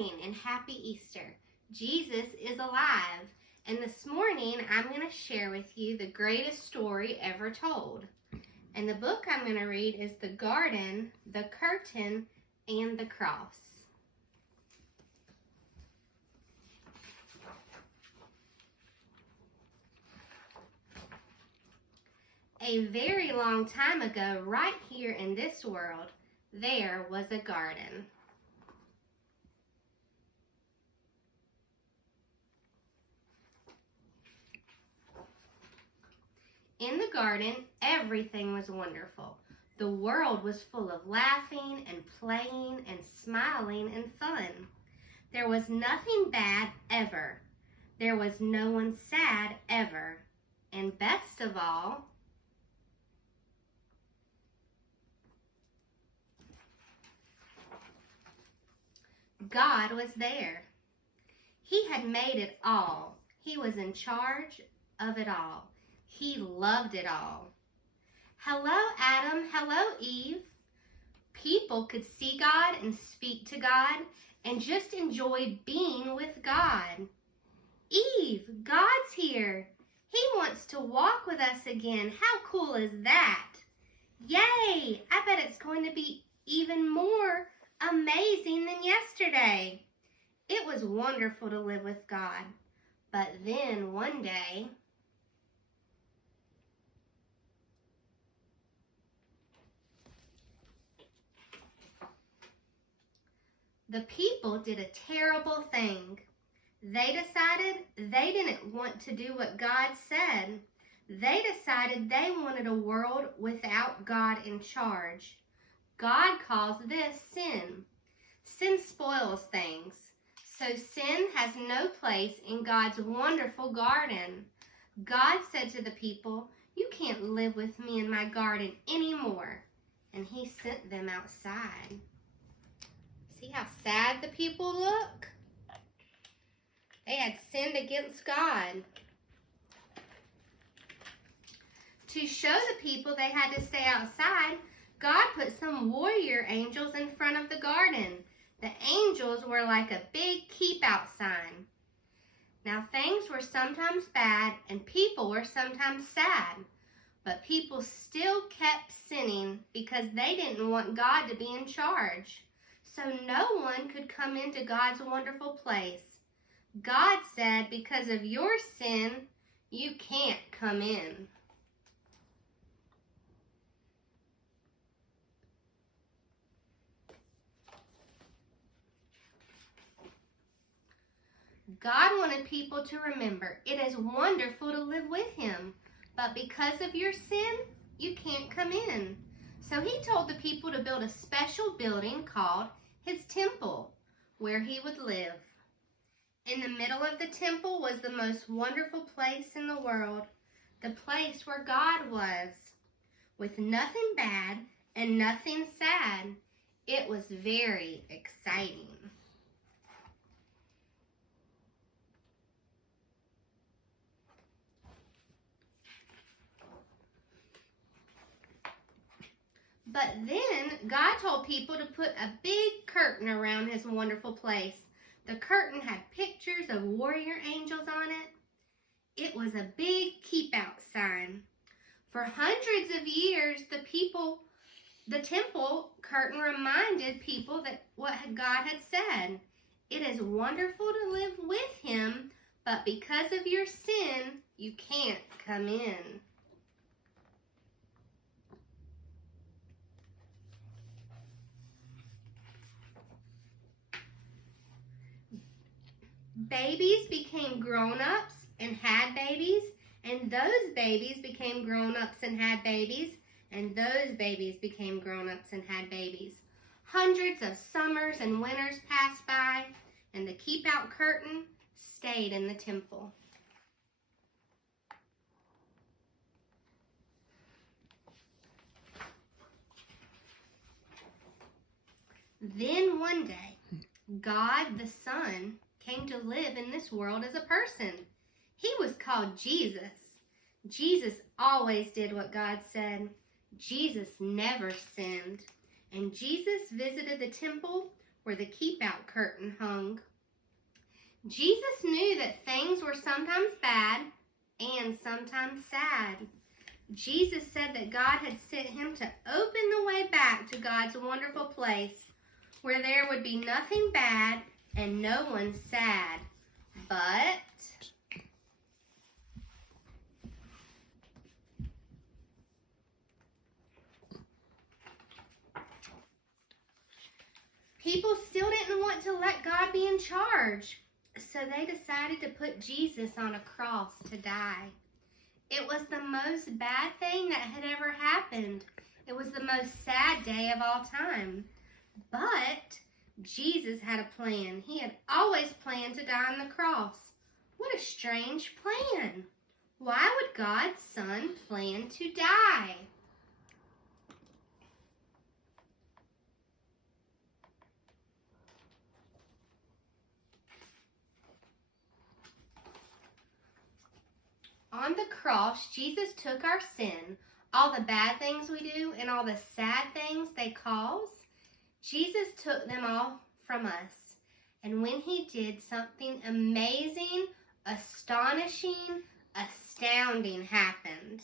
morning and happy Easter. Jesus is alive, and this morning I'm going to share with you the greatest story ever told. And the book I'm going to read is The Garden, the Curtain, and the Cross. A very long time ago, right here in this world, there was a garden. In the garden, everything was wonderful. The world was full of laughing and playing and smiling and fun. There was nothing bad ever. There was no one sad ever. And best of all, God was there. He had made it all. He was in charge of it all. He loved it all. Hello, Adam. Hello, Eve. People could see God and speak to God and just enjoy being with God. Eve, God's here. He wants to walk with us again. How cool is that? Yay! I bet it's going to be even more amazing than yesterday. It was wonderful to live with God. But then one day, the people did a terrible thing. They decided they didn't want to do what God said. They decided they wanted a world without God in charge. God calls this sin. Sin spoils things. So sin has no place in God's wonderful garden. God said to the people, "You can't live with me in my garden anymore." And he sent them outside. See how sad the people look? They had sinned against God. To show the people they had to stay outside, God put some warrior angels in front of the garden. The angels were like a big keep out sign. Now things were sometimes bad and people were sometimes sad, but people still kept sinning because they didn't want God to be in charge. So no one could come into God's wonderful place. God said, because of your sin, you can't come in. God wanted people to remember it is wonderful to live with him, but because of your sin, you can't come in. So he told the people to build a special building called his temple, where he would live. In the middle of the temple was the most wonderful place in the world, the place where God was, with nothing bad and nothing sad. It was very exciting. But then God told people to put a big curtain around his wonderful place. The curtain had pictures of warrior angels on it. It was a big keep out sign. For hundreds of years, the temple curtain reminded people that what God had said. It is wonderful to live with him, but because of your sin, you can't come in. Babies became grown-ups and had babies, and those babies became grown-ups and had babies, and those babies became grown-ups and had babies. Hundreds of summers and winters passed by, and the keep-out curtain stayed in the temple. Then one day, God the Son came to live in this world as a person. He was called Jesus. Jesus always did what God said. Jesus never sinned. And Jesus visited the temple where the keep-out curtain hung. Jesus knew that things were sometimes bad and sometimes sad. Jesus said that God had sent him to open the way back to God's wonderful place, where there would be nothing bad and no one sad. But people still didn't want to let God be in charge, so they decided to put Jesus on a cross to die. It was the most bad thing that had ever happened. It was the most sad day of all time. But Jesus had a plan. He had always planned to die on the cross. What a strange plan. Why would God's Son plan to die? On the cross, Jesus took our sin, all the bad things we do and all the sad things they cause. Jesus took them all from us. And when he did, something amazing, astonishing, astounding happened.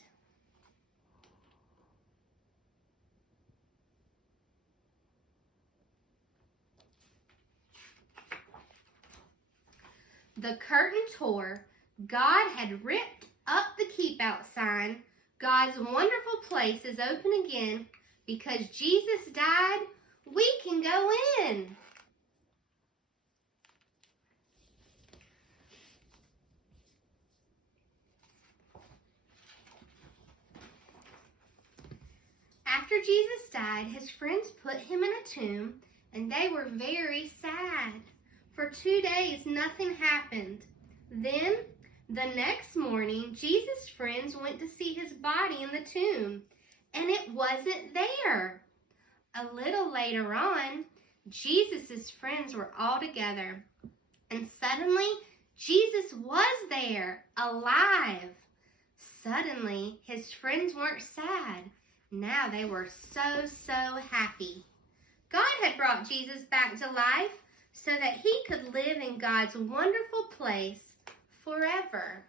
The curtain tore. God had ripped up the keep out sign. God's wonderful place is open again. Because Jesus died, we can go in. After Jesus died, his friends put him in a tomb, and they were very sad. For 2 days, nothing happened. Then, the next morning, Jesus' friends went to see his body in the tomb, and it wasn't there. A little later on, Jesus' friends were all together, and suddenly, Jesus was there, alive. Suddenly, his friends weren't sad. Now they were so happy. God had brought Jesus back to life so that he could live in God's wonderful place forever.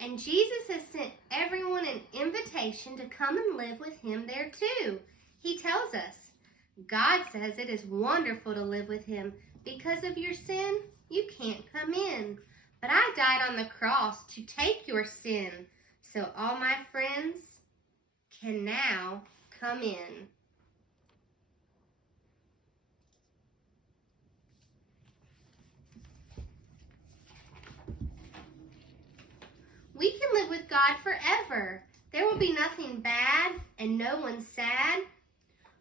And Jesus has sent everyone an invitation to come and live with him there too. He tells us, God says it is wonderful to live with him. Because of your sin, you can't come in. But I died on the cross to take your sin, so all my friends can now come in. We can live with God forever. There will be nothing bad and no one sad.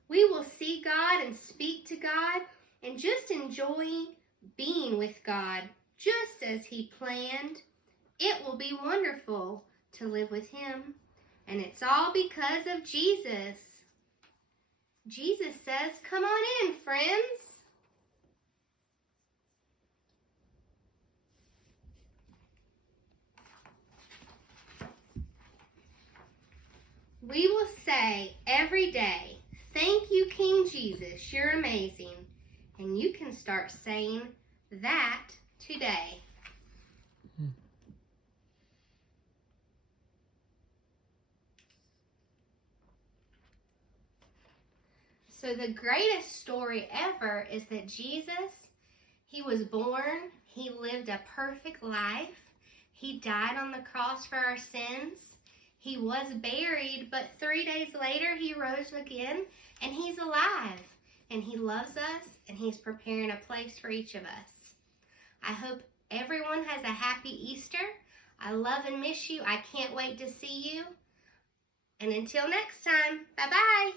We will see God and speak to God and just enjoy being with God, just as he planned. It will be wonderful to live with him. And it's all because of Jesus. Jesus says, come on in, friends. We will say every day, thank you, King Jesus, you're amazing. And you can start saying that today. So the greatest story ever is that Jesus, he was born, he lived a perfect life, he died on the cross for our sins, he was buried, but 3 days later he rose again, and he's alive, and he loves us, and he's preparing a place for each of us. I hope everyone has a happy Easter. I love and miss you. I can't wait to see you. And until next time, bye-bye.